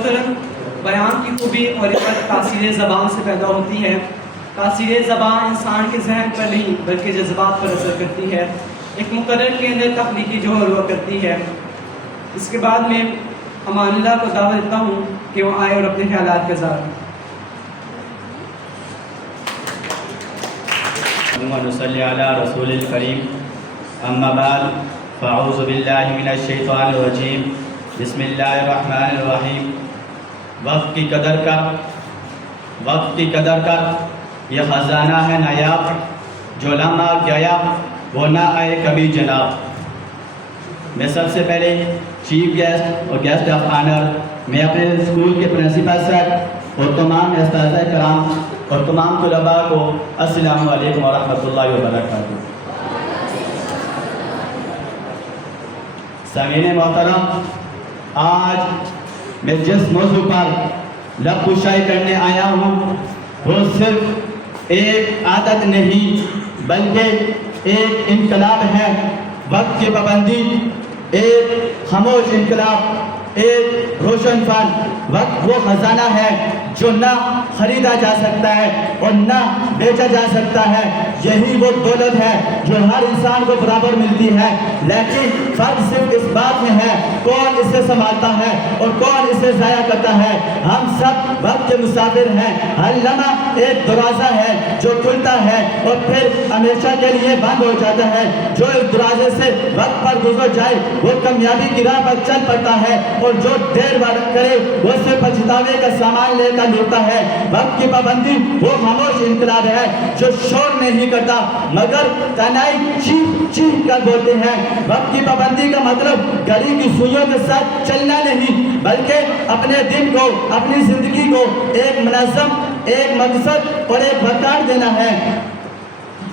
बयान की खूबी और इफ़्फ़त तासीर ज़बान से पैदा होती है। तासीर ज़बान इंसान के जहन पर नहीं बल्कि जज्बात पर असर करती है, एक मुकर्रर के अंदर तख्लीकी जोहर हुआ करती है। इसके बाद में अमानुल्लाह को दावत देता हूँ कि वो आए और अपने ख्यालात का इज़हार करें। नसल्ली अला रसूलिल करीम, अम्मा बाद, फ़अऊज़ु बिल्लाहि मिनश शैतानिर रजीम, बिस्मिल्लाहिर रहमानिर रहीम। वक्त की कदर कर, यह ख़जाना है नायाब, जो लम्हा गया वो ना आए कभी जनाब। मैं सबसे पहले चीफ गेस्ट और गेस्ट ऑफ ऑनर, मैं अपने स्कूल के प्रिंसिपल सर और तमाम उस्ताद कराम और तमाम तलबा को अस्सलामु अलैकुम व रहमतुल्लाहि व बरकातुहू। सामीन मोहतरम, आज मैं जिस मौजू पर लबकुशाई करने आया हूँ वो सिर्फ एक आदत नहीं बल्कि एक इनकलाब है। वक्त की पाबंदी एक खामोश इनकलाब, एक रोशन फन। वक्त वो खजाना है जो ना खरीदा जा सकता है और ना बेचा जा सकता है। यही वो दौलत है जो हर इंसान को बराबर मिलती है, लेकिन फर्क सिर्फ इस बात में है कौन इसे संभालता है और कौन इसे ज़ाया करता है। हम सब वक्त के मुसाफिर हैं। हर लम्हा एक दरवाज़ा है जो खुलता है और फिर हमेशा के लिए बंद हो जाता है। जो इस दरवाजे से वक्त पर गुजर जाए वो कामयाबी की राह पर चल पड़ता है और जो देर करे वो सिर्फ पछतावे का सामान लेकर लौटता है। वक्त की पाबंदी वो खामोश इनकलाब है जो शोर नहीं करता मगर तनाई चीख चीख कर बोलते हैं। वक्त की पाबंदी का मतलब घड़ी की सुइयों के साथ चलना नहीं बल्कि अपने दिन को, अपनी जिंदगी को एक मुनज़्ज़म, एक मकसद और एक वक़ार देना है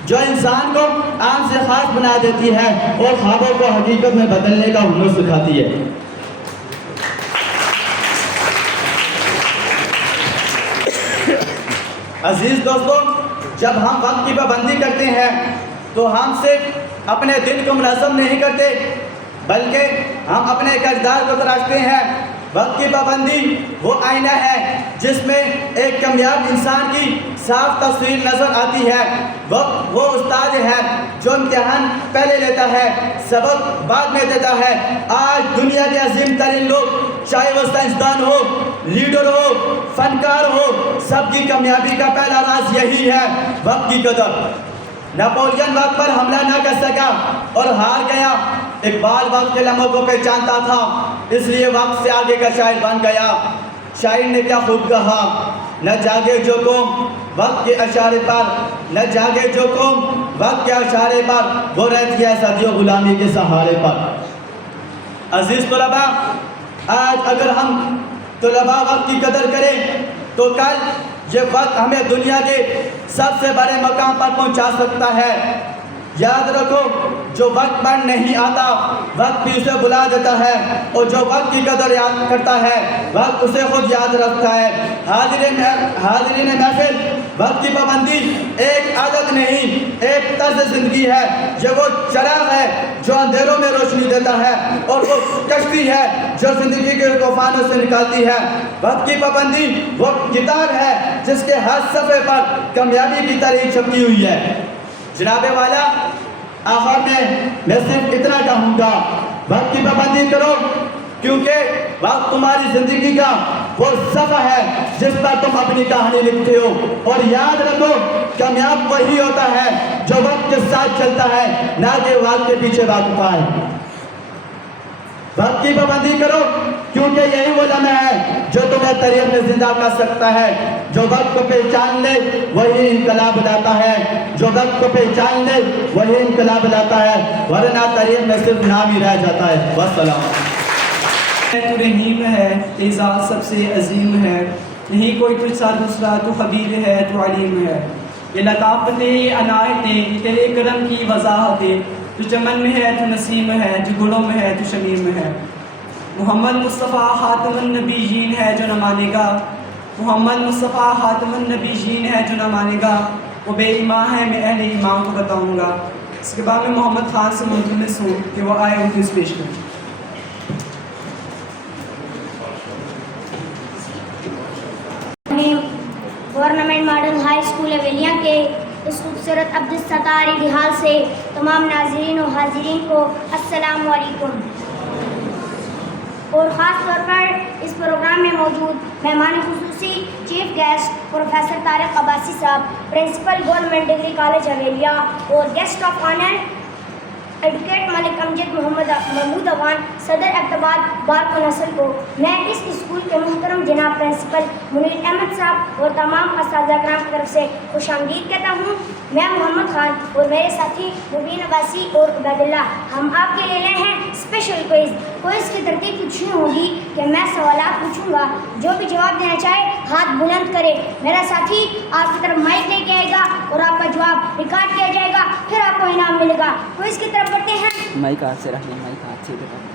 जो इंसान को आम से खास बना देती है और ख्वाबों को हकीकत में बदलने का हुनर सिखाती है। अजीज दोस्तों, जब हम वक्त की पाबंदी करते हैं तो हम सिर्फ अपने दिन को मुनज़्ज़म नहीं करते बल्कि हम अपने किरदार को तराशते हैं। वक्त की पाबंदी वो आईना है जिसमें एक कामयाब इंसान की साफ तस्वीर नज़र आती है। वक्त वो उस्ताद है जो इम्तिहान पहले लेता है, सबक बाद में देता है। आज दुनिया के अजीम तरीन लोग, चाहे वो साइंसदान हो, लीडर हो, फनकार हो, सबकी कामयाबी का पहला राज यही है वक्त की कदर। नेपोलियन वक्त पर हमला न कर सका और हार गया। इकबाल वक्त के लम्हों को पहचानता था, इसलिए वक्त से आगे का शायर बन गया। शायर ने क्या खूब कहा, न जागे जो कौम वक्त के इशारे पर, न जागे जो कौम वक्त के इशारे पर, वो रहती है सदियों गुलामी के सहारे पर। अजीज तलबा, आज अगर हम तलबा वक्त की कदर करें तो कल ये वक्त हमें दुनिया के सबसे बड़े मकाम पर पहुंचा सकता है। याद रखो, जो वक्त पर नहीं आता वक्त भी उसे बुला देता है और जो वक्त की कदर याद करता है वक्त उसे खुद याद रखता है। हाज़िरीन महफिल, वक्त की पाबंदी एक आदत नहीं, एक तर्ज ज़िंदगी है। ये वो चराग है जो अंधेरों में रोशनी देता है और वो कश्ती है जो ज़िंदगी के तूफानों से निकालती है। वक्त की पाबंदी वो किताब है जिसके हर सफ़े पर कामयाबी की तारीख छपी हुई है। जनाबे वाला, आखिर में मैं सिर्फ इतना कहूँगा, वक्त की पाबंदी करो क्योंकि वक्त तुम्हारी ज़िंदगी का वो सफ़ा है जिस पर तुम अपनी कहानी लिखते हो। और याद रखो, कामयाब वही होता है जो वक्त के साथ चलता है, ना कि वक्त के पीछे भागता है। वक्त की पाबंदी करो क्योंकि यही वो लम्हा है जो तुम्हें तरीक़ में जिंदा कर सकता है। जो वक्त को पहचान ले वही इनकलाब लाता है, जो वक्त को पहचान ले वही इनकलाब लाता है, वरना तरीक़ में सिर्फ नाम ही रह जाता है। वस्सलाम। तू रहीम है, एज़ाज़ सबसे अजीम है, नहीं कोई तुझसा दूसरा, तू खबीर है, तू अलीम है। ये लताफ़तें, ये अनायतें, तेरे करम की वज़ाहतें, तू चमन में है, तू नसीम है, तू गुलों में है, तू शमीम है। मोहम्मद मुस्तफ़ा ख़ातमुन नबीयीन है जो न मानेगा, मोहम्मद मुस्तफ़ा ख़ातमुन नबीयीन है जो न मानेगा, वो बेईमान है, मैं अहले ईमान को बताऊँगा। इसके बाद में मोहम्मद ख़ान से मुल्तमिस हूँ कि वो आए उनकी पेश करें। स्कूल हवेलियाँ के इस खूबसूरत अब्दुल-सत्तार इतिहास से तमाम नाज़रीन और हाज़रीन को अस्सलामु अलैकुम। और ख़ास तौर पर इस प्रोग्राम में मौजूद मेहमान खुसूसी chief guest professor Tariq Abbasi साहब, principal government degree college Haveliyan, और guest of honour advocate Malik Amjad Mohammad Mahmood Awan, सदर अब्दुल्लाह बार कौंसिल को मैं इस स्कूल के मुहतरम जनाब प्रिंसिपल मुनीर अहमद साहब और तमाम असातिज़ा कराम की तरफ से खुशामदीद कहता हूँ। मैं मोहम्मद खान और मेरे साथी मुबीन अब्बासी और उबैदुल्लाह हम आपके लिए लाए हैं स्पेशल क्विज़ की तरतीब कुछ यूँ होगी कि मैं सवालात पूछूंगा, जो भी जवाब देना चाहे हाथ बुलंद करे। मेरा साथी आपकी तरफ माइक लेके आएगा और आपका जवाब रिकॉर्ड किया जाएगा, फिर आपको इनाम मिलेगा। क्विज़ की तरफ बढ़ते हैं। माइक हाथ से रखिए, माइक हाथ से रखिए।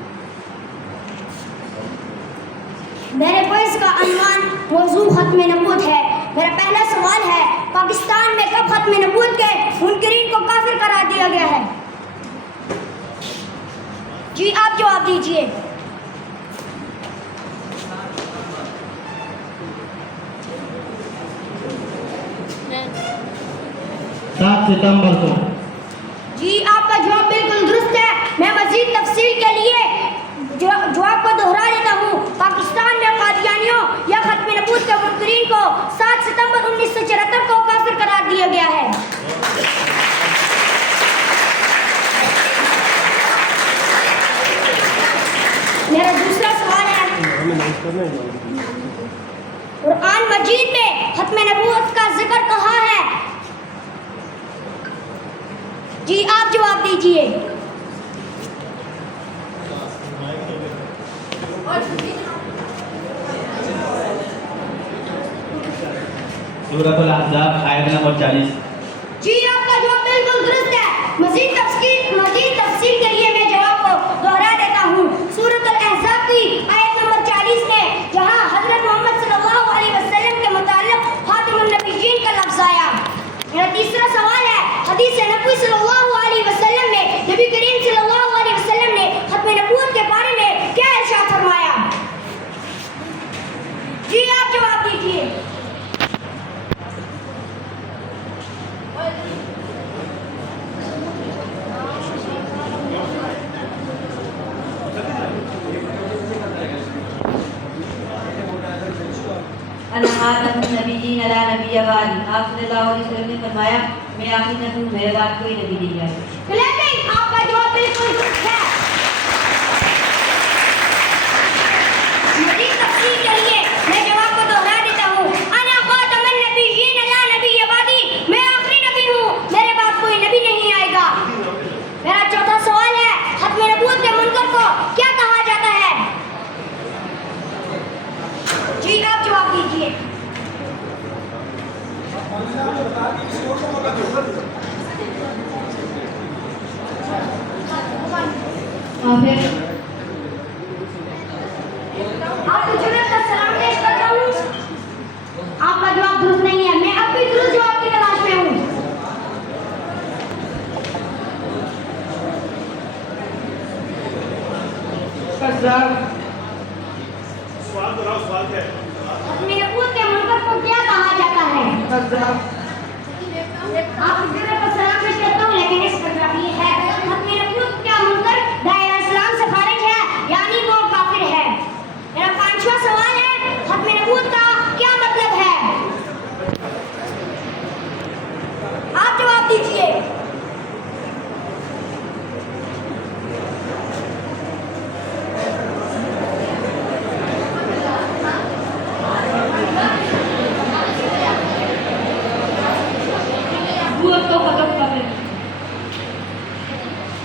मेरे क्विज़ का अनवान मौजू खत्म नबूत है। मेरा पहला सवाल है, पाकिस्तान में कब खत्म नबूत के मुनकरीन को काफिर करार दिया गया है? जी आप जवाब दीजिए। 7 सितंबर को। जी आपका जवाब बिल्कुल दुरुस्त है। मैं मजीद तफसील के लिए जवाब को दोहरा देता हूँ। पाकिस्तान में कादियानियों या खत्म नबूत के मुनकरीन को 7 सितंबर 1974 को काफिर करार दिया गया है। मेरा दूसरा सवाल है, कुरान मजीद में खत्म नबूवत का जिक्र कहाँ है? जी आप जवाब दीजिए। सूरह अल-अहज़ाब आयत नंबर 40। जी आपका जवाब बिल्कुल दुरुस्त है। मजीद तफसील के लिए मैं जवाब को दोहरा देता हूँ। सूरह अल-अहज़ाब की आयत नंबर 40 में जहाँ हज़रत मोहम्मद सल्लल्लाहु अलैहि वसल्लम के मुताल्लिक़ खातिमुन नबिय्यीन का लफ्ज़ आया। मेरा तीसरा सवाल है, हदीस नबवी सल्लल्लाहु अलैहि वसल्लम में नबी करीम सल्लल्लाहु अलैहि वसल्लम ने खत्म नबूवत के बारे में क्या इरशाद फरमाया? जी आप जवाब दीजिए। नबीयीन अला नबिय्य बाद, आप सल्लल्लाहु अलैहि वसल्लम ने फरमाया, मैं आखिरी नबी हूँ, मेरे बाद कोई नबी नहीं आया। क्लैपिंग, आपका जवाब बिल्कुल दुरुस्त है। मज़ीद तफसील के लिए मैं जवाब को दोहरा देता हूँ। अना खातमुन नबिय्यीन अला नबिय्य बादी, मैं आखिरी नबी हूँ, मेरे बाद कोई नबी नहीं आएगा। मेरा चौथा सवाल है, खत्म नबूवत के मुनकर को क्या कहा जाता है? जी आप जवाब दीजिए। आपको जुर्रत का सलाम पेश करता हूँ। आपका जवाब दुरुस्त नहीं है। मैं अब भी दुरुस्त जवाब की तलाश में हूँ। सवाल क्या है? अपने नबूवत के मुनकर को क्या कहा जाता है? आपको जुर्रत का सलाम पेश करता हूँ, लेकिन इसका जवाब ये है, अपने नबूवत का मुनकर दायरा इस्लाम से खारिज है, यानी वो काफिर है। मेरा पांचवा सवाल है, खत्म नबूवत का क्या मतलब है? आप जवाब दीजिए।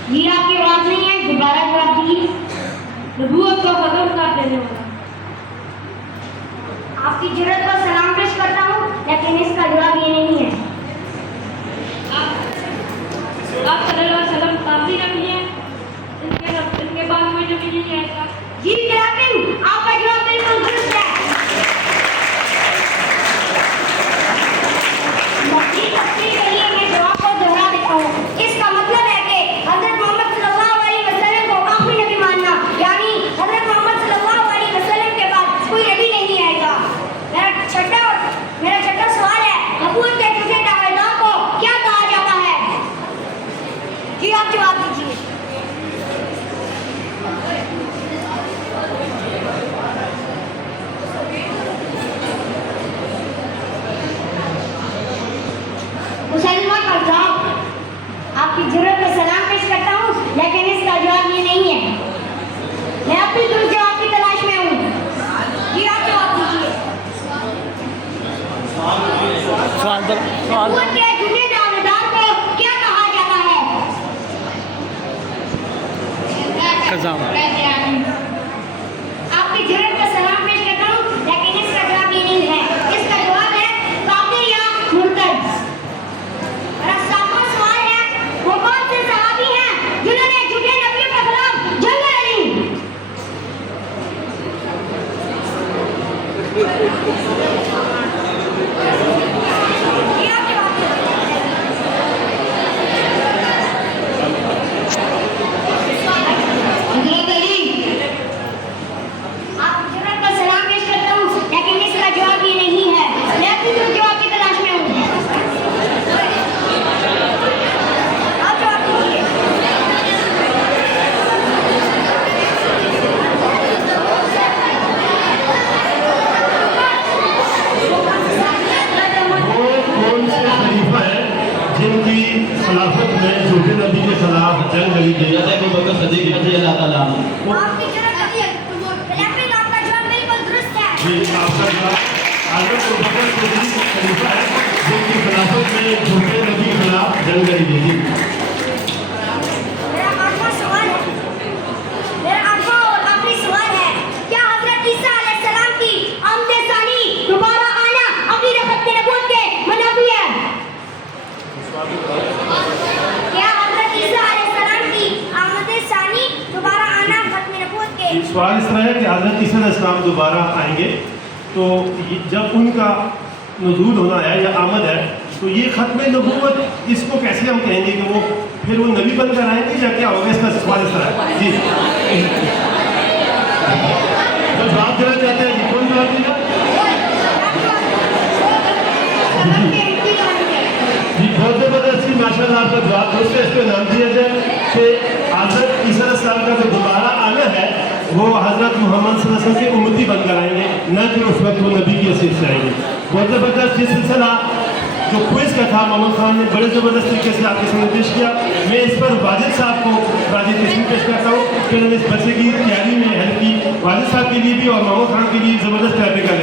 ये आपकी आवाज नहीं है, दोबारा जवाब दीजिए। नबूवत को खत्म कर देने वाला। आपकी जुर्रत को सलाम पेश करता हूँ, लेकिन इसका जवाब ये नहीं है। आप सल्लल्लाहु अलैहि वसल्लम काफी नबी हैं, इनके बाद कोई नबी नहीं आएगा। जी क्लैपिंग, आपका जवाब बिल्कुल दुरुस्त है। मज़ीद तफसील के लिए मैं जवाब को दोहरा देता हूँ। इसका मतलब है कि हज़रत मोहम्मद सल्लल्लाहु अलैहि वसल्लम को आखिरी नबी मानना, यानी हज़रत मोहम्मद सल्लल्लाहु अलैहि वसल्लम के बाद कोई नबी नहीं आएगा। मेरा छठा सवाल है, नबूवत के नबूवत के झूठे दावेदार को क्या कहा जाता है? आपकी जरूरत का सलाम पेश करता हूँ, लेकिन इसका जवाब ये नहीं है। इसका जवाब है काफिर या मुर्तद। मेरा सातवां सवाल है, वो कौन से सहाबी हैं जिन्होंने झूठे नबियों के खिलाफ जंग लड़ी? ये आपकी बात है। हज़रत अली। आप जरूरत का सलाम पेश करता हूँ, लेकिन इसका जवाब ये नहीं है। मैं अपनी जवाब की तलाश में हूँ। आप जवाब दीजिए। वो कौन से खलीफा है जिनकी खिलाफत में झूठे नबी के खिलाफ जंग लड़ी गई? हज़रत अबू बकर सिद्दीक़ रज़ी अल्लाह ताला अन्हु। आपकी जरूरत है। लेकिन आपका जवाब बिल्कुल दुरुस्त है। जी, आपका जवाब हज़रत अबू बकर सिद्दीक़ खलीफा है जिनकी खिलाफत में झूठे नबी के खिलाफ जंग लड़ी गई थी। मेरा आठवां सवाल है। मेरा आठवां और आखिरी सवाल है, क्या हज़रत ईसा अलैहिस्सलाम की आमद सानी दोबारा आना अक़ीदत खत्म नबूवत के मुनाफी है? क्या हज़रत ईसा अलैहिस्सलाम की आमद सानी दोबारा आना खत्म नबूवत के? सवाल इस तरह है कि हज़रत ईसा अलैहिस्सलाम दोबारा आएंगे, तो जब उनका नज़ूल होना है या आमद है, तो ये ख़त्म नबूवत इसको कैसे हम कहेंगे कि वो फिर वो नबी बनकर आएंगे या क्या होगा? इसका सवाल इस तरह है। जी, जो जवाब देना चाहते हैं, जी कौन जवाब देगा? जी, बहुत ज़बरदस्ती माशाल्लाह आपका जवाब दोस्तों इस पर नाम दिया जाए कि हज़रत ईसा अलैहिस्सलाम का जो दोबारा आना है वो हज़रत मोहम्मद सल्लल्लाहु अलैहि वसल्लम के उम्मती बनकर आएंगे, न कि उस वक्त वो नबी की हैसियत से आएंगे। बहुत ज़बरदस्त ये सिलसिला जो क्विज़ का था, मोहम्मद खान ने बड़े ज़बरदस्त तरीके से आपके सामने पेश किया। मैं इस पर वाजिद साहब को वाजिद तस्लीम पेश करता हूँ कि उन्होंने इस बच्चे की तैयारी में हेल्प की। वाजिद साहब के लिए भी और मोहम्मद खान के लिए ज़बरदस्त क्लैपिंग का